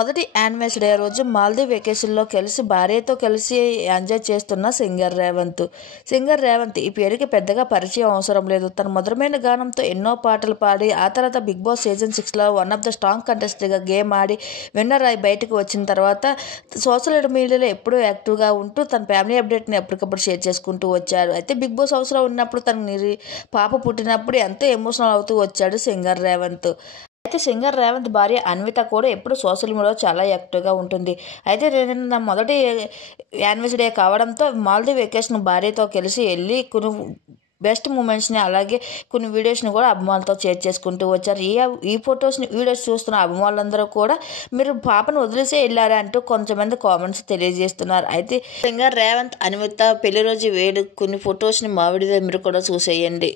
మొదటి anniversary day రోజు Maldive వెకేషన్లో కలిసి భార్యతో కలిసి ఎంజాయ్ చేస్తున్న సింగర్ రేవంత్. ఈ పేరుకి పెద్దగా పరిచయం అవసరం లేదు. తన మధురమైన గానంతో ఎన్నో పాటలు పాడి ఆ తర్వాత బిగ్ బాస్ సీజన్ 6లో వన్ ఆఫ్ ద స్ట్రాంగ్ కంటెస్టెంట్గా గేమ్ ఆడి విన్నర్ అయి బయటకు వచ్చిన తర్వాత సోషల్ మీడియాలో ఎప్పుడూ యాక్టివ్గా ఉంటూ తన ఫ్యామిలీ అప్డేట్ని ఎప్పటికప్పుడు షేర్ చేసుకుంటూ వచ్చారు. అయితే బిగ్ బాస్ హౌస్లో ఉన్నప్పుడు తన పాప పుట్టినప్పుడు ఎంతో ఎమోషనల్ అవుతూ వచ్చాడు సింగర్ రేవంత్. అయితే సింగర్ రేవంత్ భార్య అన్విత కూడా ఎప్పుడు సోషల్ మీడియాలో చాలా యాక్టివ్గా ఉంటుంది. అయితే నిన్న మొదటి యానివర్సరీ డే కావడంతో మాల్దీవ్ వెకేషన్ భార్యతో కలిసి వెళ్ళి కొన్ని బెస్ట్ మూమెంట్స్ని అలాగే కొన్ని వీడియోస్ని కూడా అభిమానులతో షేర్ చేసుకుంటూ వచ్చారు. ఈ ఫొటోస్ని వీడియోస్ చూస్తున్న అభిమానులందరూ కూడా మీరు పాపను వదిలేసే వెళ్ళారా అంటూ కొంతమంది కామెంట్స్ తెలియజేస్తున్నారు. అయితే సింగర్ రేవంత్ అన్విత పెళ్లి రోజు కొన్ని ఫొటోస్ని మా వీడియో మీరు కూడా చూసేయండి.